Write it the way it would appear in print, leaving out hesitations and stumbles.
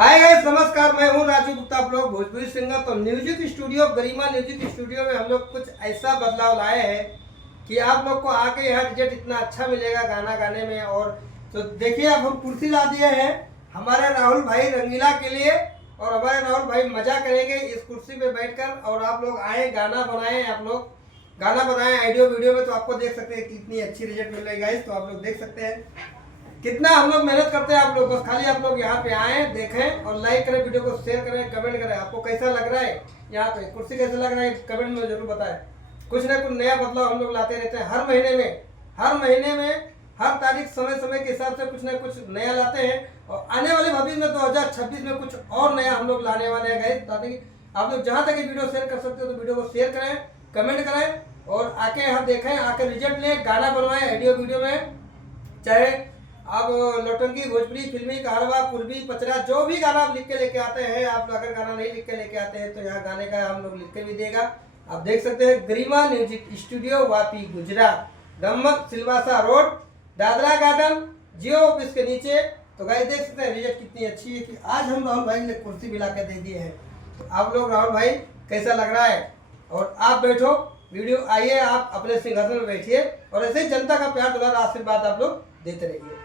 Hi guys, नमस्कार। मैं हूं राजू गुप्ता, आप लोग भोजपुरी सिंगर। तो म्यूजिक स्टूडियो, गरिमा म्यूजिक स्टूडियो में हम लोग कुछ ऐसा बदलाव लाए हैं कि आप लोग को आके यहाँ रिजल्ट इतना अच्छा मिलेगा गाना गाने में। और तो देखिए, अब हम कुर्सी ला दिए हैं हमारे राहुल भाई रंगीला के लिए, और हमारे राहुल भाई मजा करेंगे इस कुर्सी पे बैठकर। और आप लोग आए, गाना बनाए, आप लोग गाना बनाए ऑडियो वीडियो में, तो आपको देख सकते हैं कितनी अच्छी रिजल्ट मिल रही है गाइस। तो आप लोग देख सकते हैं कितना हम लोग मेहनत करते हैं। आप लोग बस खाली आप लोग यहाँ पे आए, देखें और लाइक करें, वीडियो को शेयर करें, कमेंट करें। आपको कैसा लग रहा है यहाँ पे कुर्सी, कैसा लग रहा है कमेंट में जरूर बताएं। कुछ ना कुछ नया बदलाव हम लोग लाते रहते हैं हर महीने में हर तारीख समय समय के हिसाब से कुछ ना कुछ नया लाते हैं। और आने वाले भविष्य में 2026 में कुछ और नया हम लोग लाने वाले हैं गाइस। ताकि आप लोग जहाँ तक ये वीडियो शेयर कर सकते हो तो वीडियो को शेयर करें, कमेंट करें और आके यहाँ देखें, आके रिजल्ट लें, गाना बनवाएं ऑडियो वीडियो में। चाहे आप नौटंकी, भोजपुरी, फिल्मी, कहारवा, पूर्वी, पचरा, जो भी गाना आप लिख के लेके आते हैं, आप अगर गाना नहीं लिख के लेके आते हैं तो यहाँ गाने का हम लोग लिख के भी देगा। आप देख सकते हैं गरिमा म्यूजिक स्टूडियो, वापी, गुजरात, गम्मत सिलवासा रोड, दादरा गार्डन, जियो ऑफिस के नीचे। तो गाइस देख सकते हैं रिजल्ट कितनी अच्छी है कि आज हम राहुल भाई ने कुर्सी भी ला के दे दिए हैं। तो आप लोग राहुल भाई कैसा लग रहा है? और आप बैठो, वीडियो आइए, आप अपने सिंहासन में बैठिए और ऐसे ही जनता का प्यार, दुलार, आशीर्वाद आप लोग देते रहिए।